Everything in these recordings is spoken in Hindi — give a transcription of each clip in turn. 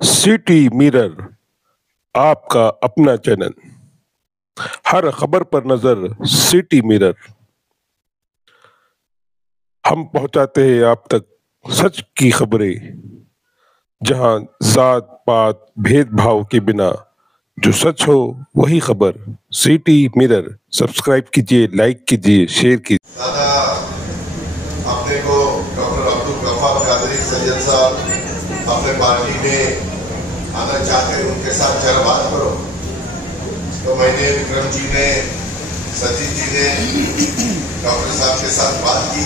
सिटी मिरर आपका अपना चैनल। हर खबर पर नजर सिटी मिरर। हम पहुंचाते हैं आप तक सच की खबरें, जहां जात पात भेदभाव के बिना जो सच हो वही खबर। सिटी मिरर सब्सक्राइब कीजिए, लाइक कीजिए, शेयर कीजिए। दादा अपने को डॉक्टर अब्दुल गफ्फार कादरी सैयद साहब अपने पार्टी में आना चाहते हैं, उनके साथ जरा बात करो। तो मैंने विक्रम जी ने, सतीश जी ने डॉक्टर साहब के साथ बात की।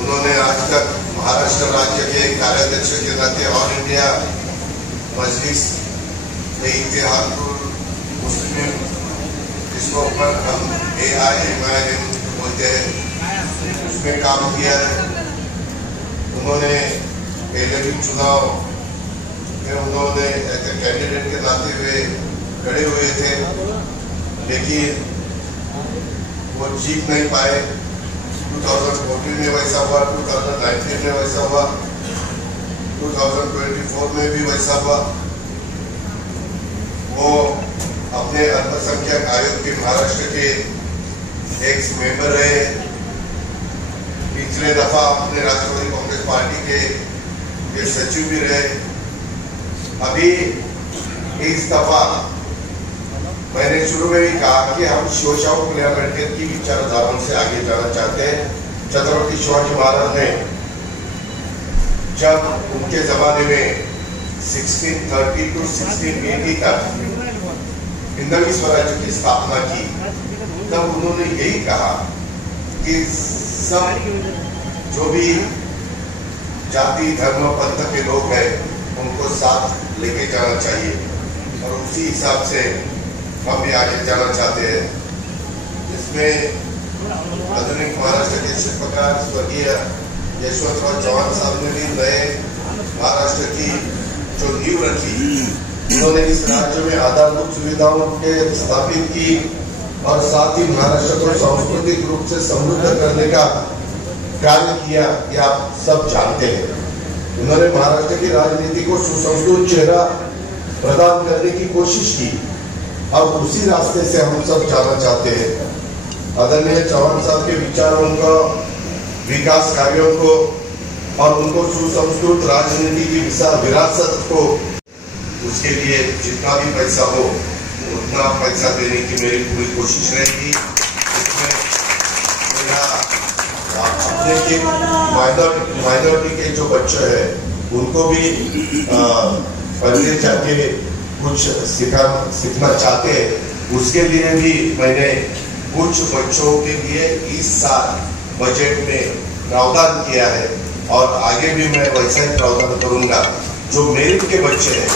उन्होंने आज तक महाराष्ट्र राज्य के कार्याध्यक्ष के नाते ऑल इंडिया मजलिस में इत्तेहादुल मुस्लिम, जिसको ऊपर हम AIMIM बोलते हैं, उसमें काम किया है। उन्होंने पहले भी चुनाव में उन्होंने कैंडिडेट के नाते हुए खड़े हुए थे, लेकिन वो जीत नहीं पाए। 2014 में वैसा हुआ, 2019 में वैसा हुआ, 2024 में भी वैसा हुआ। वो अपने अल्पसंख्यक आयोग के महाराष्ट्र के एक्स मेंबर रहे। पिछले दफा अपने राष्ट्रवादी कांग्रेस पार्टी के सचिव भी रहे। अभी इस दफा मैंने शुरू में ही कहा कि हम शिवशाहू फुले आंबेडकर की विचारधाराओं से आगे जाना चाहते हैं। छत्रपति शिवाजी महाराज ने जब उनके जमाने में 1630 to 1680 तक हिंदवी स्वराज्य की स्थापना की, तब उन्होंने यही कहा कि सब जो भी जाति धर्म पंथ के लोग हैं उनको साथ लेके जाना चाहिए, और उसी हिसाब से हम भी आगे जाना चाहते हैं। इसमें आधुनिक महाराष्ट्र के शिल्पकार स्वर्गीय यशवंतराव चौहान साहब ने भी नए महाराष्ट्र की जो नींव रखी, उन्होंने इस राज्य में आधारभूत सुविधाओं के स्थापित की और साथ ही महाराष्ट्र को सांस्कृतिक रूप से समृद्ध करने का कार्य किया, ये आप सब जानते हैं। उन्होंने महाराष्ट्र की राजनीति को सुसंस्कृत चेहरा प्रदान करने की कोशिश की, और उसी रास्ते से हम सब जाना चाहते हैं। आदरणीय चौहान साहब के विचारों को, विकास कार्यों को और उनको सुसंस्कृत राजनीति की विरासत को, उसके लिए जितना भी पैसा हो उतना पैसा देने की मेरी पूरी कोशिश रहेगी। इसमें मेरा अपने के माइनॉरिटी के जो बच्चे हैं उनको भी पढ़ने जाके कुछ सीखना चाहते हैं, उसके लिए भी मैंने कुछ बच्चों के लिए इस साल बजट में प्रावधान किया है, और आगे भी मैं वैसा ही प्रावधान करूंगा। जो मेरिट के बच्चे हैं,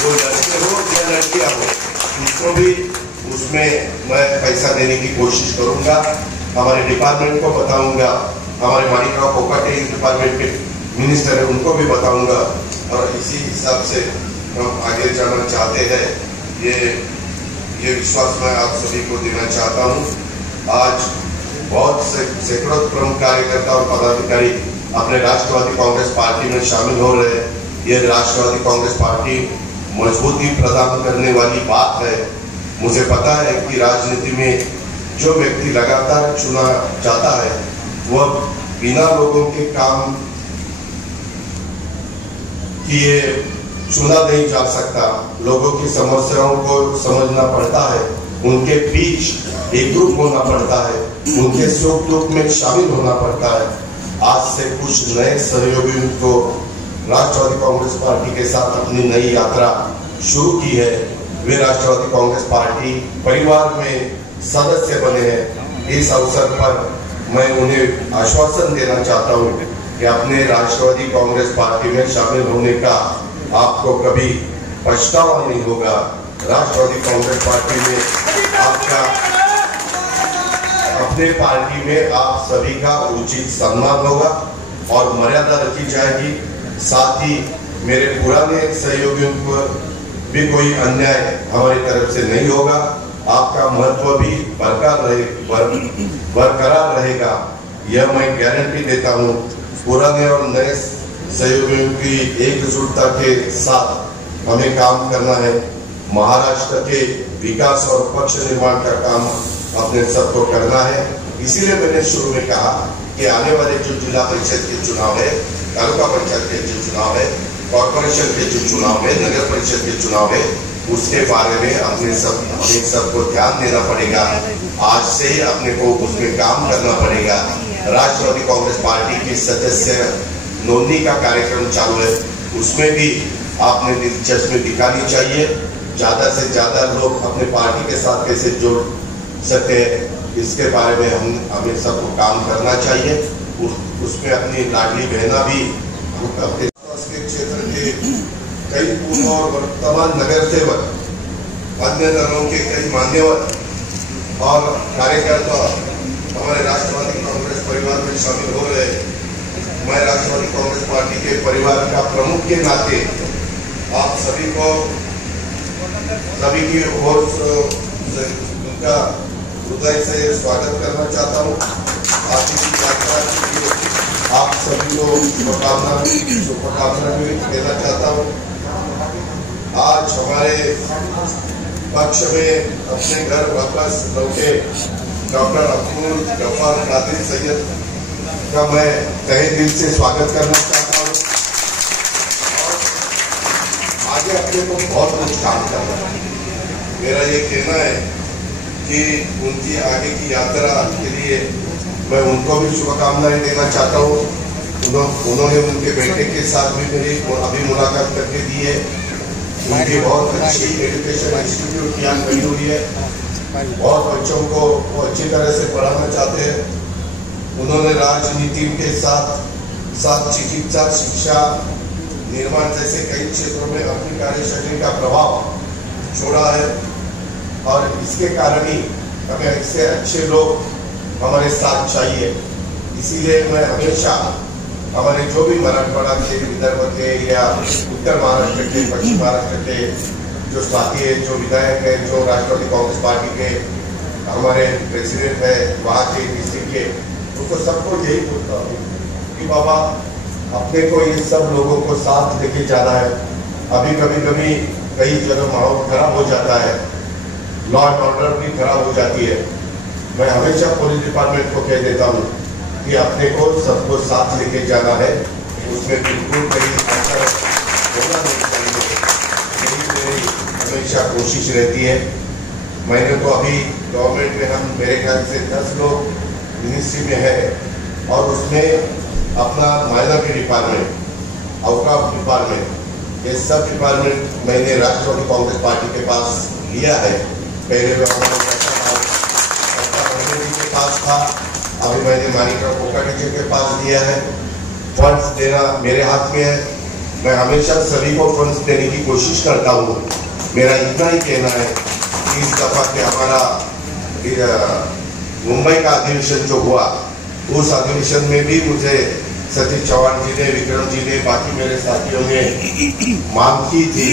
वो लड़के हो या लड़कियां हो, उनको भी उसमें मैं पैसा देने की कोशिश करूंगा। हमारे डिपार्टमेंट को बताऊंगा, हमारे माणिकराव कोकाटे डिपार्टमेंट के मिनिस्टर है, उनको भी बताऊंगा, और इसी हिसाब से हम आगे जाना चाहते हैं। ये विश्वास मैं आप सभी को देना चाहता हूँ। आज बहुत सैकड़ों प्रमुख कार्यकर्ता और पदाधिकारी अपने राष्ट्रवादी कांग्रेस पार्टी में शामिल हो रहे हैं। ये राष्ट्रवादी कांग्रेस पार्टी मजबूती प्रदान करने वाली बात है। मुझे पता है कि राजनीति में जो व्यक्ति लगातार चुना जाता है, वह बिना लोगों के काम किए चुना नहीं जा सकता। लोगों की समस्याओं को समझना पड़ता है, उनके बीच एकरूप होना पड़ता है, उनके सुख दुख में शामिल होना पड़ता है। आज से कुछ नए सहयोगियों को राष्ट्रवादी कांग्रेस पार्टी के साथ अपनी नई यात्रा शुरू की है। वे राष्ट्रवादी कांग्रेस पार्टी परिवार में सदस्य बने हैं। इस अवसर पर मैं उन्हें आश्वासन देना चाहता हूं कि अपने राष्ट्रवादी कांग्रेस पार्टी में शामिल होने का आपको कभी पछतावा नहीं होगा। राष्ट्रवादी कांग्रेस पार्टी में आपका, अपने पार्टी में आप सभी का उचित सम्मान होगा और मर्यादा रखी जाएगी। साथ ही मेरे पुराने सहयोगियों पर भी कोई अन्याय हमारी तरफ से नहीं होगा। आपका महत्व भी बरकरार रहेगा, यह मैं गारंटी देता हूँ। पुराने और नए सहयोगियों की एकजुटता के साथ हमें काम करना है। महाराष्ट्र के विकास और पक्ष निर्माण का काम अपने सबको करना है। इसीलिए मैंने शुरू में कहा कि आने वाले जो जिला परिषद के चुनाव है, तालुका पंचायत के जो चुनाव है, कॉर्पोरेशन के जो चुनाव है, नगर परिषद के चुनाव है, उसके बारे में हमें सबको ध्यान देना पड़ेगा। आज से ही अपने को उसमें काम करना पड़ेगा। राष्ट्रवादी कांग्रेस पार्टी की सदस्य नोंदणी का कार्यक्रम चालू है, उसमें भी आपने दिलचस्पी दिखानी चाहिए। ज्यादा से ज्यादा लोग अपने पार्टी के साथ कैसे जुड़ सकते हैं, इसके बारे में हमें सबको काम करना चाहिए। उसमें अपनी लाडली बहना भी अपने क्षेत्र के कई पूर्व और वर्तमान नगर सेवक, अन्य दलों के कई मान्यवर और कार्यकर्ता हमारे राष्ट्रवादी कांग्रेस परिवार में शामिल हो रहे। मैं राष्ट्रवादी कांग्रेस पार्टी के परिवार का प्रमुख के नाते आप सभी की ओर उनका हृदय से स्वागत करना चाहता हूँ। आज की यात्रा के लिए आप सभी को शुभकामना भी देना चाहता हूँ। आज हमारे पक्ष में अपने घर वापस लौटे डॉक्टर अब्दुल गफ्फार कादिर सैयद का मैं तहे दिल से स्वागत करना चाहता हूँ। और आगे अपने को बहुत कुछ काम करना है। मेरा ये कहना है कि उनकी आगे की यात्रा के लिए मैं उनको भी शुभकामनाएं देना चाहता हूँ। उन्होंने उनके बेटे के साथ भी मेरी अभी मुलाकात करके दी है। उनकी बहुत अच्छी एजुकेशन इंस्टीट्यूट यहाँ बनी हुई है, बहुत बच्चों को वो अच्छी तरह से पढ़ाना चाहते हैं। उन्होंने राजनीति के साथ साथ चिकित्सा, शिक्षा, निर्माण जैसे कई क्षेत्रों में अपनी कार्यशैली का प्रभाव छोड़ा है और इसके कारण ही हमें ऐसे अच्छे लोग हमारे साथ चाहिए। इसीलिए मैं हमेशा हमारे जो भी मराठवाड़ा के, विदर्भ के या उत्तर महाराष्ट्र के, पश्चिम महाराष्ट्र के जो साथी है, जो विधायक है, जो राष्ट्रवादी कांग्रेस पार्टी के हमारे प्रेसिडेंट है, वहाँ के डिस्ट्रिक्ट के, उनको सबको यही बोलता हूँ कि बाबा अपने को ये सब लोगों को साथ लेके जाना है। अभी कभी कई जगह माहौल खराब हो जाता है, लॉ एंड ऑर्डर भी खराब हो जाती है। मैं हमेशा पुलिस डिपार्टमेंट को कह देता हूँ कि अपने को सबको साथ लेके जाना है, उसमें बिल्कुल कहीं ऐसा होना नहीं चाहिए। यही मेरी हमेशा कोशिश रहती है। मैंने तो अभी गवर्नमेंट में हम मेरे ख्याल से 10 लोग मिनिस्ट्री में है और उसमें अपना माइनॉरिटी डिपार्टमेंट, आउटऑफ डिपार्टमेंट, ये सब डिपार्टमेंट मैंने राष्ट्रवादी कांग्रेस पार्टी के पास लिया है। पहले के पास था, अभी मैंने मानिका कोकाटी जी के पास दिया है। फंड्स देना मेरे हाथ में है। मैं हमेशा सभी को फंड्स देने की कोशिश करता हूँ। मेरा इतना ही कहना है कि इस दफा के हमारा मुंबई का अधिवेशन जो हुआ, उस अधिवेशन में भी मुझे सतीश चौहान जी ने, विक्रम जी ने, बाकी मेरे साथियों ने मांग की थी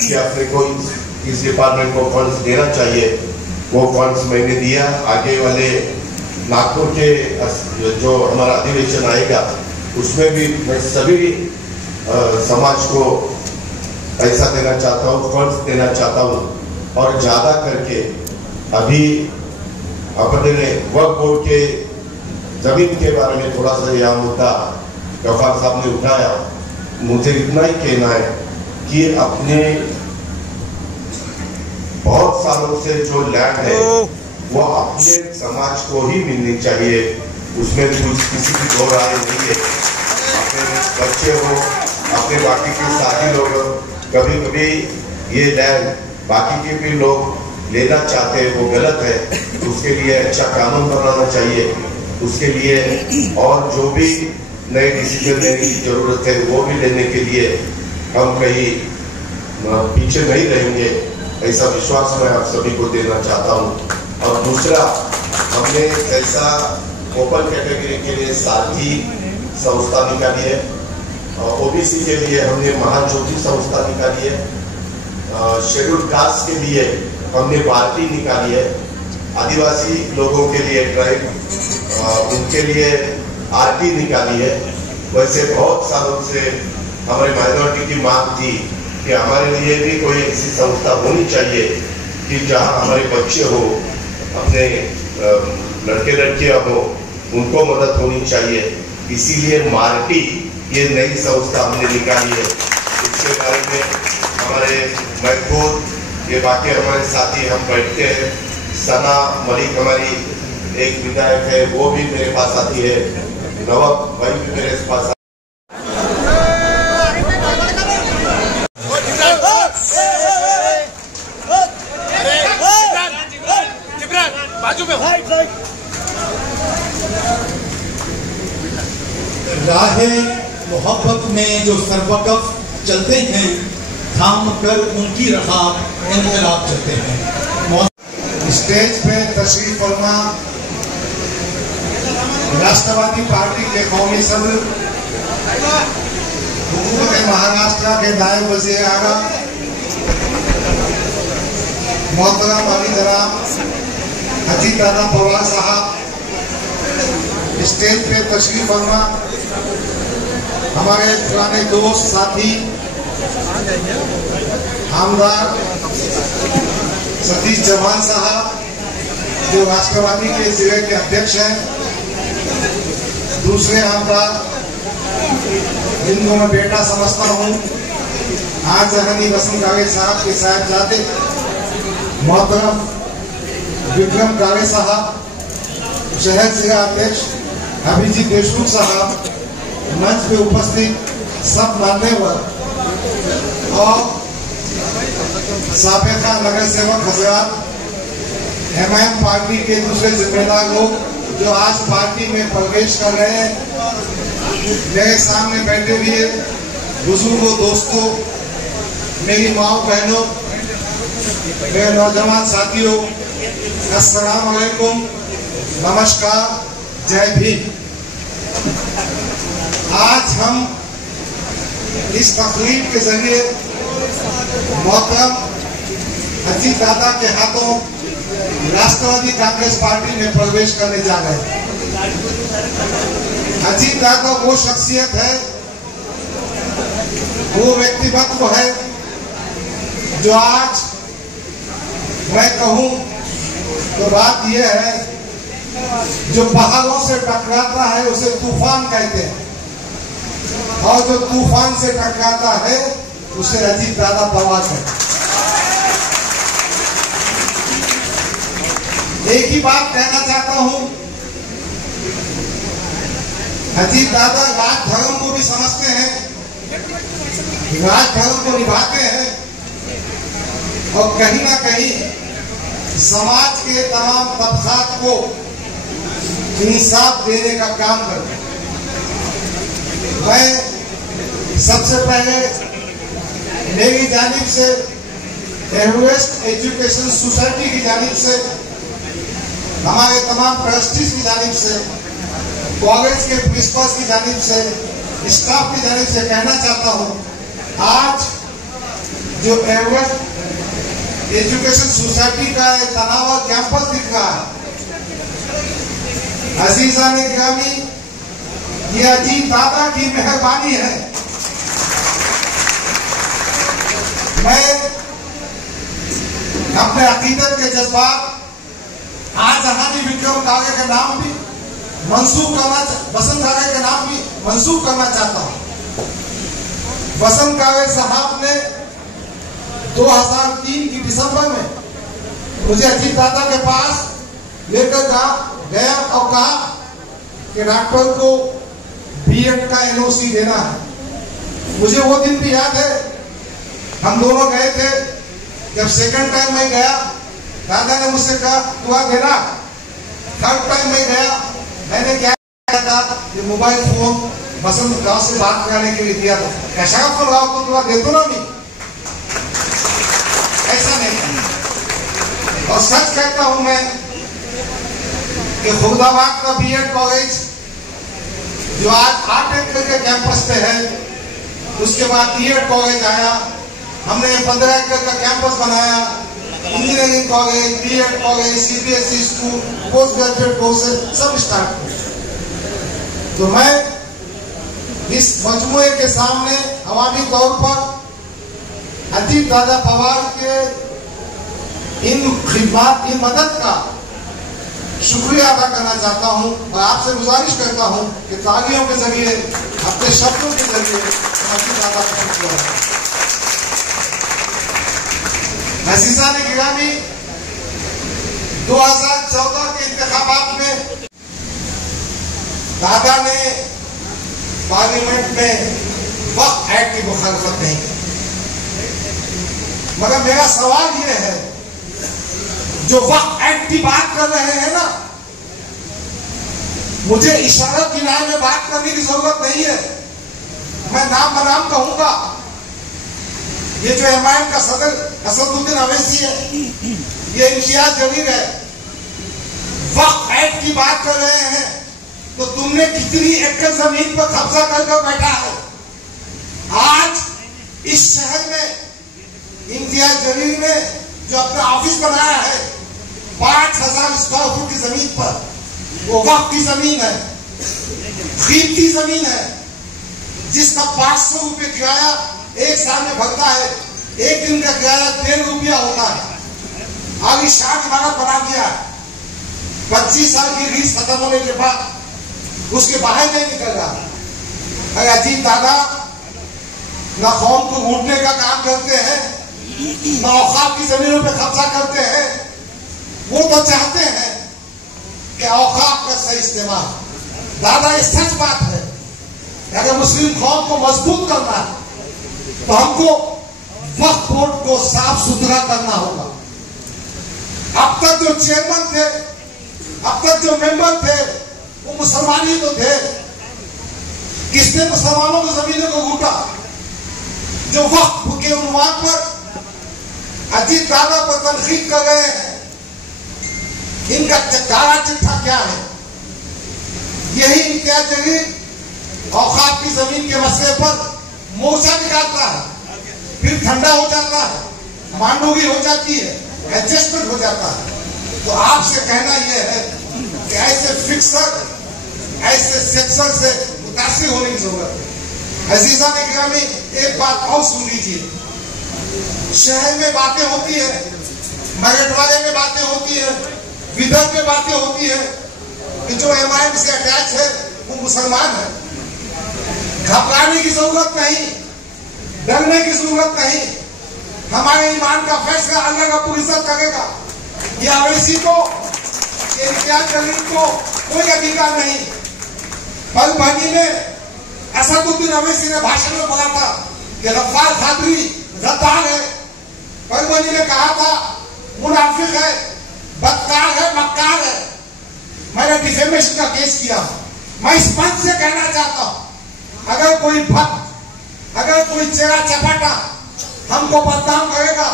कि अपने को इस डिपार्टमेंट को फंड्स देना चाहिए। वो फंड्स मैंने दिया। आगे वाले नागपुर के जो हमारा अधिवेशन आएगा उसमें भी मैं सभी समाज को पैसा देना चाहता हूँ, फंड्स देना चाहता हूँ। और ज्यादा करके अभी अपने वक्फ बोर्ड के जमीन के बारे में थोड़ा सा यह मुद्दा गफ्फार साहब ने उठाया। मुझे इतना ही कहना है कि अपने बहुत सालों से जो लैंड है वो अपने समाज को ही मिलनी चाहिए। उसमें कुछ किसी की दो राय नहीं है। अपने बच्चे हो, अपने बाकी के साथी लोग, कभी ये लैंड बाकी के भी लोग लेना चाहते हैं, वो गलत है। उसके लिए अच्छा कानून बनाना चाहिए। उसके लिए और जो भी नए डिसीजन लेने की जरूरत है वो भी लेने के लिए हम कहीं पीछे नहीं रहेंगे, ऐसा विश्वास मैं आप सभी को देना चाहता हूं। और दूसरा, हमने ऐसा ओपन कैटेगरी के लिए साथी संस्था निकाली है, ओबीसी के लिए हमने महाज्योति संस्था निकाली है, शेड्यूल्ड कास्ट के लिए हमने भारती निकाली है, आदिवासी लोगों के लिए ट्राइब, उनके लिए आरटी निकाली है। वैसे बहुत सालों से हमारे माइनॉरिटी की मांग थी कि हमारे लिए भी कोई ऐसी संस्था होनी चाहिए कि जहां हमारे बच्चे हो, अपने लड़के लड़कियां हो, उनको मदद होनी चाहिए। इसीलिए मार्टी ये नई संस्था हमने निकाली है। इसके बारे में हमारे महफूज ये बाकी हमारे साथी हम बैठते हैं। सना मलिक हमारी एक विधायक है, वो भी मेरे पास आती है। नवाब भाई भी मेरे पास बाजू में राहे मोहब्बत में जो सरवकफ चलते हैं, थाम कर उनकी राह इनकलाब चलते हैं। स्टेज पे तशरीफ फरमा राष्ट्रवादी पार्टी के कौमी सदर हुकूमत महाराष्ट्र के नायब वज़ीर आला मोहतरम अली जनाब अजीत दादा पवार साहब, स्टेज पे तशरीफ फरमा हमारे पुराने दोस्त साथी आमदार सतीश चौहान साहब जो राष्ट्रवादी के जिले के अध्यक्ष हैं, दूसरे आमदार जिनको मैं बेटा समझता हूँ, आज जहानी वसंत कागे साहब के साहबजादे मोहतरम विक्रम कागे साहब, शहर जिला अध्यक्ष अभिजीत देशमुख साहब, मंच पे उपस्थित सब मान्यवर और साबिका नगर सेवक हजरात, एमआईएम पार्टी के दूसरे जिम्मेदार लोग जो आज पार्टी में प्रवेश कर रहे हैं, मेरे सामने बैठे हुए बुजुर्गों, दोस्तों, मेरी माओ बहनों, मेरे नौजवान साथियों, अस्सलाम वालेकुम, नमस्कार, जय भीम। आज हम इस तकरीब के जरिए मोहतरम अजीत दादा के हाथों राष्ट्रवादी कांग्रेस पार्टी में प्रवेश करने जा रहे हैं। अजीत दादा वो शख्सियत है, वो व्यक्तित्व है जो आज मैं कहूं तो बात यह है, जो पहाड़ों से टकराता है उसे तूफान कहते हैं, और जो तूफान से टकराता है उसे अजीत दादा पवार कहते हैं। एक ही बात कहना चाहता हूं, अजीत दादा राज धर्म को भी समझते हैं, राज धर्म को निभाते हैं और कहीं ना कहीं समाज के तमाम तबकात को इंसाफ देने का काम करते हैं। मैं सबसे पहले मेरी जानिब से एवरेस्ट एजुकेशन सोसाइटी की जानिब से, हमारे तमाम ट्रस्टीज की जानिब से, कॉलेज के प्रिंसिपल्स की जानिब से, स्टाफ की जानिब से कहना चाहता हूं, आज जो एवरेस्ट एजुकेशन सोसाइटी का एक तनावा कैंपस दिख रहा है, अजीजा ने गिरामी, ये अजीत दादा की मेहरबानी है। मैं अपने अकीदत के जज्बात आज जहानी विक्रम कागे के नाम भी मंसूब करना, वसंत कागे के नाम भी मंसूब करना चाहता हूं। वसंत कागे साहब ने 2003 की दिसंबर में मुझे अजीत दादा के पास लेकर गया और कहा कि डॉक्टर को बीएड का एनओसी देना है। मुझे वो दिन भी याद है, हम दोनों गए थे। जब सेकंड टाइम मैं गया, दादा ने मुझसे कहा तू आ देना। थर्ड टाइम मैं गया, मैंने क्या किया था, ये मोबाइल फोन बसंत गांव से बात करने के लिए दिया था। कैसा फोन गाँव को तुआ दे दो ना, मैं ऐसा नहीं। और सच कहता हूं मैं कि खुर्दाबाद का बीएड कॉलेज जो आज 8 एकड़ के कैंपस पे है, उसके बाद बीएड कॉलेज आया, हमने 15 एकड़ का कैंपस बनाया, engineering college, B Ed college, CBSE school, post graduate courses सब स्टार्ट किए। तो मैं इस मजमुए के सामने अवामी तौर पर अजीत दादा पवार के इन खिदमत, इन मदद का शुक्रिया अदा करना चाहता हूं और आपसे गुजारिश करता हूं कि तालियों के जरिए, अपने शब्दों के जरिए अजीत दादा का शुक्रिया। अज़ीज़ान गिरामी, 2014 के इंतखाबात में दादा ने पार्लियामेंट में वक्फ एक्ट की मुखालफत नहीं की, मगर मेरा सवाल यह है, जो वक्फ एक्ट की बात कर रहे हैं ना, मुझे इशारा किनारे में बात करने की जरूरत नहीं है। मैं नाम बनाम कहूंगा, ये जो एमआईएम का सदर असदुद्दीन अवैसी है, ये इम्तियाज जलील है, वक्फ एक्ट की बात कर रहे हैं, तो तुमने कितनी एकड़ जमीन पर कब्जा करके बैठा है। आज इस शहर में इम्तियाज जलील ने जो अपना ऑफिस बनाया है 5000 स्क्वायर फुट की जमीन पर, वो वक्फ की जमीन है, कीमती जमीन है, जिसका 500 रुपये किराया एक साल में भरता है। एक दिन का किराया 1.5 रुपया होता है। आलीशान इमारत बना दिया, 25 साल की लीज खत्म होने के बाद उसके बाहर नहीं निकल रहा। अजीत दादा न कौम को लूटने का काम करते हैं, न औकाफ की जमीनों पे कब्जा करते हैं। वो तो चाहते हैं कि औकाफ का सही इस्तेमाल। दादा, ये सच बात है, अगर मुस्लिम कौम को मजबूत करना है तो हमको वक्फ बोर्ड को साफ सुथरा करना होगा। अब तक जो चेयरमैन थे, अब तक जो मेंबर थे, वो मुसलमान ही तो थे। किसने मुसलमानों की जमीनों को लूटा? जो वक्फ के उन्वान पर अजीत दादा पर तनकीद कर रहे हैं, इनका काला चिट्ठा क्या है? यही इम्तियाज जलील औकाफ की जमीन के मसले पर मोर्चा निकालता है, फिर ठंडा हो जाता है, मांडूगी हो जाती है, एडजस्टमेंट हो जाता है। तो आपसे कहना यह है कि ऐसे फिक्सर, ऐसे सेक्सर से मुतासिर होने की जरूरत है। अजीजा ने गिरामी, एक बात और सुन लीजिए। शहर में बातें होती है, मराठवाड़े में बातें होती है, विदर्भ में बातें होती है कि जो एमआईएम से अटैच है वो मुसलमान है। घबराने की जरूरत नहीं, डरने की जरूरत नहीं। हमारे ईमान का फैसला अल्लाह का पुलिसत करेगा। ये अवैसी को, ये इम्तियाज जलील को कोई अधिकार नहीं। पलबनी में असदुद्दीन अवैसी ने भाषण में बोला था कि गफ्फार कादरी गद्दार है। पलबनी ने कहा था मुनाफिक है, बदकार है, मक्कार है। मैंने डिफेमेशन का केस किया। मैं इस मंच से कहना चाहता हूं, अगर कोई भक्त, अगर कोई चेहरा चपाटा हमको बदनाम करेगा,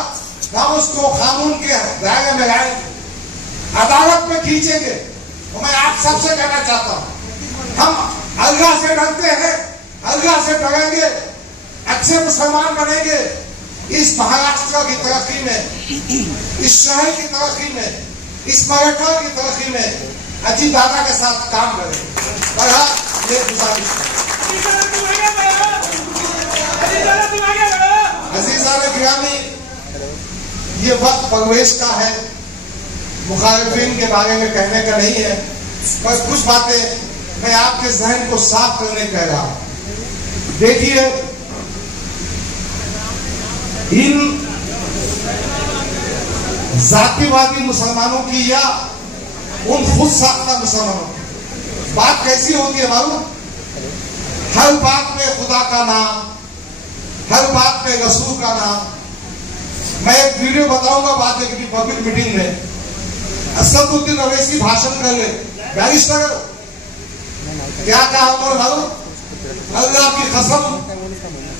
हम उसको कानून के दायरे में लाएंगे, अदालत में खींचेंगे। तो मैं आप सबसे कहना चाहता हूं, हम अल्लाह से डरते हैं, अल्लाह से डरेंगे, अच्छे मुसलमान बनेंगे। इस महाराष्ट्र की तरक्की में, इस शहर की तरक्की में, इस मराठवाड़ा की तरक्की में अजीत दादा के साथ काम करें। ये गुजारिश है। अज़ीज़ान गिरामी, ये वक्त परवेश का है, मुखालिफिन के बारे में कहने का नहीं है। बस कुछ बातें मैं आपके जहन को साफ करने कह रहा हूं। देखिए, इन जातिवादी मुसलमानों की या उन खुद साख्ता मुसलमानों की बात कैसी होती है मालूम? हर बात में खुदा का नाम, हर बात में रसूल का नाम। मैं एक वीडियो बताऊंगा बाद में किसी पब्लिक मीटिंग में। असदुद्दीन अवैसी भाषण कर रहे, बैरिस्टर क्या कहा उन्होंने मालूम? अल्लाह की कसम,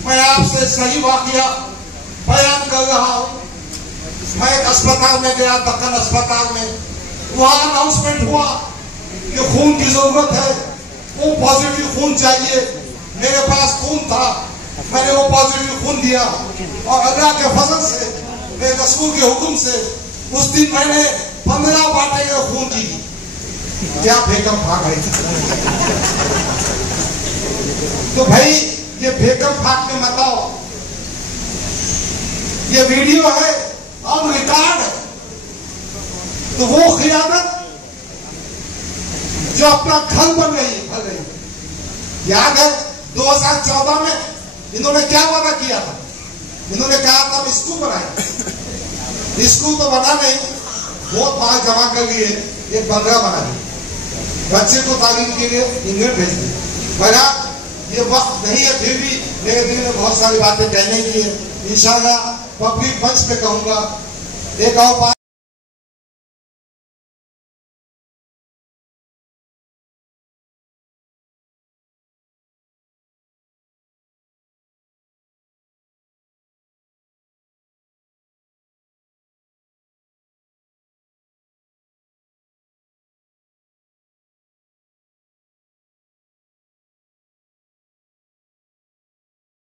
मैं आपसे सही वाकया बयान कर रहा हूं। मैं एक अस्पताल में गया, दक्कन अस्पताल में, वहां अनाउंसमेंट हुआ कि खून की जरूरत है, वो पॉजिटिव खून चाहिए। मेरे पास खून था, मैंने वो पॉजिटिव खून दिया और अल्लाह के फजल से, मेरे रसूल के हुक्म से उस दिन मैंने 15 बातें खून की। क्या बेगम भाग गई। तो भाई ये फेंकम फाक के मत आओ, ये वीडियो है और रिकॉर्ड है। तो वो खियानत जो अपना खल बन गई, याद है 2014 में इन्होंने क्या वादा किया था? इन्होंने कहा था स्कूल बनाए, स्कूल तो बना नहीं, बहुत माल जमा कर लिए, एक बंगला बना दिया, बच्चे को तालीम के लिए इंग्लैंड भेज दिया। बड़ा ये वक्त नहीं है, फिर भी मेरे दिल में बहुत सारी बातें कहने की है। इंशाल्लाह पब्लिक मंच पे कहूंगा। एक और बात